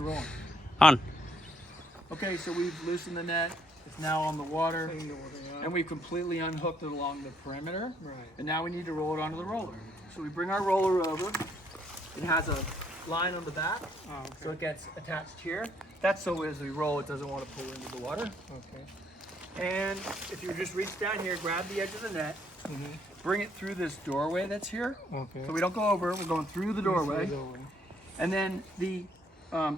you're rolling. On. Okay, so we've loosened the net. It's now on the water. And we've completely unhooked it along the perimeter. Right. And now we need to roll it onto the roller. So we bring our roller over. It has a line on the back. Oh, okay. So it gets attached here. That's so as we roll, it doesn't want to pull into the water. Okay. And if you just reach down here, grab the edge of the net, bring it through this doorway that's here. Okay. So we don't go over, we're going through the doorway. And then the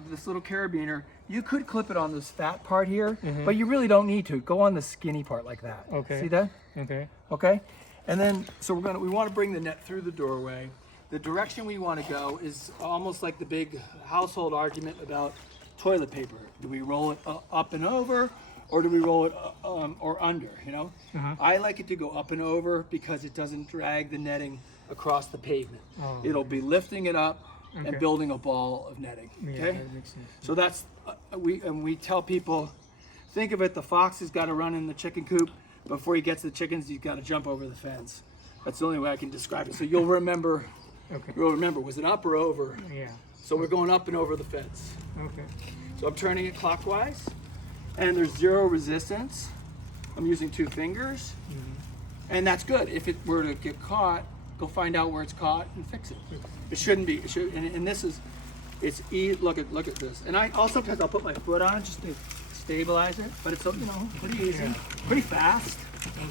this little carabiner, you could clip it on this fat part here, but you really don't need to. Go on the skinny part like that. Okay. See that? Okay. Okay. And then, so we want to bring the net through the doorway. The direction we want to go is almost like the big household argument about toilet paper. Do we roll it up and over, or do we roll it or under, you know? I like it to go up and over because it doesn't drag the netting across the pavement. Oh. It'll be lifting it up Okay. and building a ball of netting, Yeah, okay? that makes sense. So that's, we tell people, think of it, the fox has got to run in the chicken coop. Before he gets to the chickens, he's got to jump over the fence. That's the only way I can describe it. So you'll remember, was it up or over? Yeah. So we're going up and over the fence. Okay. So I'm turning it clockwise, and there's zero resistance. I'm using 2 fingers, and that's good. If it were to get caught, go find out where it's caught and fix it. It shouldn't be. It should, and this is, it's easy. Look at this. And sometimes I'll put my foot on it just to stabilize it, but it's pretty easy, pretty fast.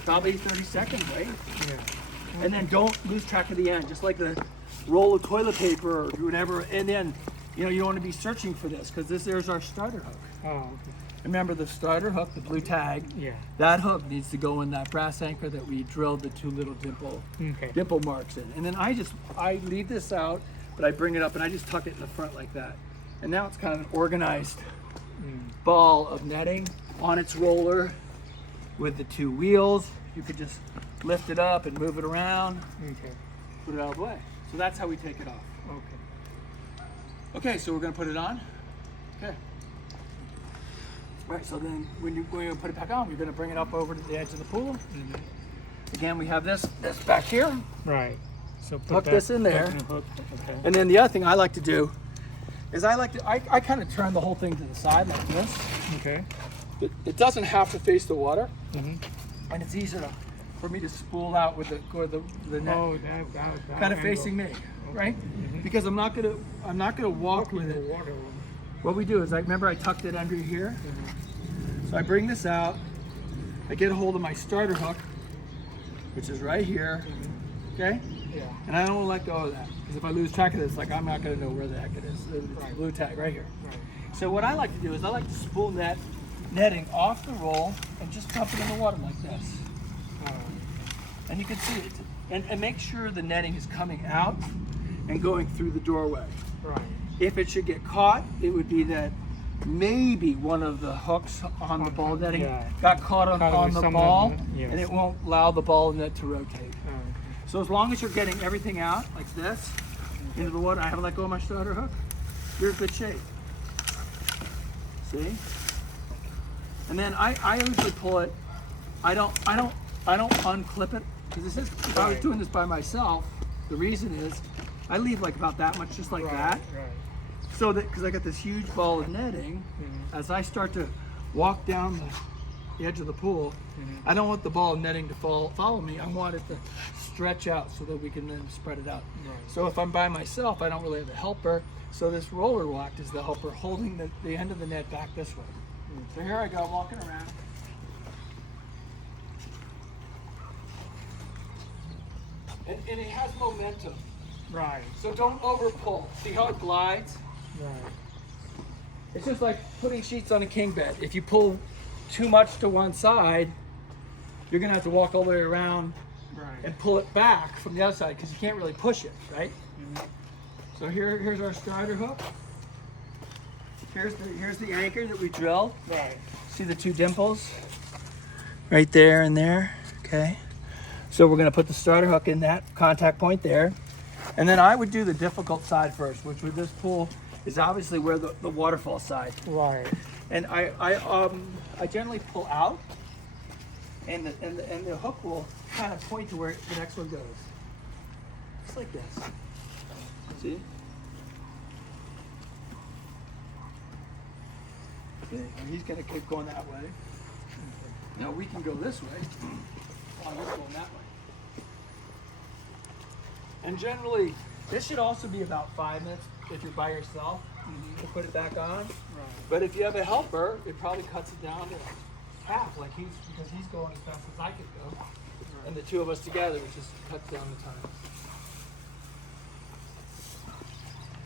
Probably 30 seconds, right? Yeah. And then don't lose track of the end, just like the roll of toilet paper or whatever. And then, you don't want to be searching for this because there's our starter hook. Oh, okay. Remember the starter hook, the blue tag? Yeah. That hook needs to go in that brass anchor that we drilled the 2 little dimple marks in. And then I leave this out, but I bring it up and I just tuck it in the front like that. And now it's kind of an organized ball of netting on its roller with the 2 wheels. You could just lift it up and move it around, Okay. put it out of the way. So that's how we take it off. Okay. Okay, so we're gonna put it on. Okay. All right, so then when you put it back on, you're gonna bring it up over to the edge of the pool. Again, we have this back here. Right. So put Hook that this in there. in the hook. Okay. And then the other thing I like to do is I kind of turn the whole thing to the side like this. Okay. It doesn't have to face the water, and it's easier for me to spool out with the net Oh, that kind of facing me, right? Because I'm not gonna walk with it. Water. What we do is, remember I tucked it under here. So I bring this out. I get a hold of my starter hook, which is right here. Okay. Yeah. And I don't want to let go of that because if I lose track of this, I'm not going to know where the heck it is. The blue tag right here. Right. So what I like to do is I like to spool netting off the roll and just dump it in the water like this. And you can see it. And make sure the netting is coming out and going through the doorway. Right. If it should get caught, it would be that maybe one of the hooks on the ball netting got caught on with the some ball, yes. and it won't allow the ball net to rotate. Oh, So as long as you're getting everything out like this into the water, I haven't let go of my starter hook, you're in good shape. See? And then I usually pull it. I don't unclip it because if I was doing this by myself, the reason is I leave like about that much, just like that. Right. So that, because I got this huge ball of netting, as I start to walk down the edge of the pool, I don't want the ball of netting to follow me. I want it to stretch out so that we can then spread it out. Right. So if I'm by myself, I don't really have a helper. So this roller will act as the helper, holding the end of the net back this way. So here I go, walking around. And it has momentum. Right. So don't over pull. See how it glides? Right. It's just like putting sheets on a king bed. If you pull too much to one side, you're gonna have to walk all the way around and pull it back from the other side because you can't really push it, right? So here's our starter hook. Here's the anchor that we drilled. Right. See the 2 dimples? Right there and there, okay? So we're gonna put the starter hook in that contact point there. And then I would do the difficult side first, which with this pool is obviously where the waterfall side. Right. And I generally pull out, and the hook will kind of point to where the next one goes. Just like this. See? And he's gonna keep going that way. Now we can go this way while he's going that way. And generally, this should also be about 5 minutes if you're by yourself to put it back on. Right. But if you have a helper, it probably cuts it down to half, like because he's going as fast as I could go. And the two of us together, it just cuts down the time.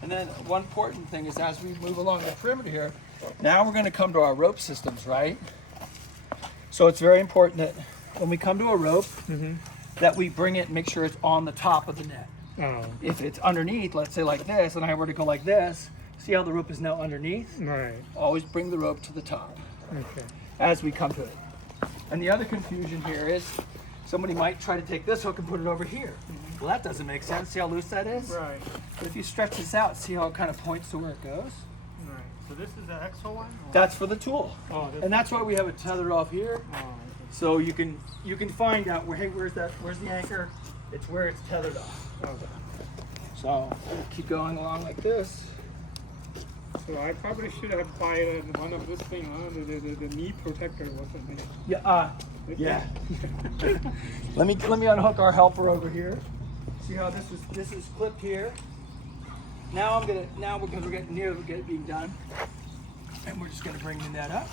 And then one important thing is as we move along the perimeter here, now we're going to come to our rope systems, right? So it's very important that when we come to a rope, that we bring it and make sure it's on the top of the net. Oh, If it's underneath, let's say like this, and I were to go like this, see how the rope is now underneath? right. Always bring the rope to the top Okay. as we come to it. And the other confusion here is somebody might try to take this hook and put it over here. Well, that doesn't make sense. See how loose that is? Right. But if you stretch this out, see how it kind of points to where it goes? Right. So this is the EXO one? Or? That's for the tool. Oh, this And that's why we have it tethered off here. Oh, okay. So you can find out where, hey, where's the anchor? It's where it's tethered off. Okay. So keep going along like this. So I probably should have buy one of this thing, the knee protector or something. Yeah, yeah. let me unhook our helper over here. See how this is clipped here. Now because we're getting near being done, and we're just gonna bring the net up.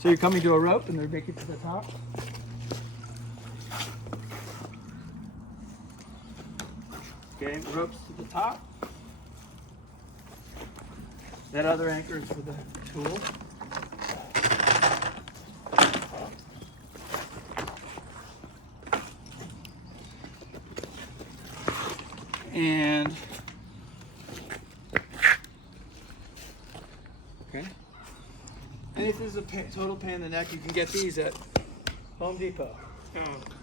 So you're coming to a rope and they're making it to the top. Okay, ropes to the top. That other anchor is for the tool. And okay. And if this is a total pain in the neck, you can get these at Home Depot. Oh.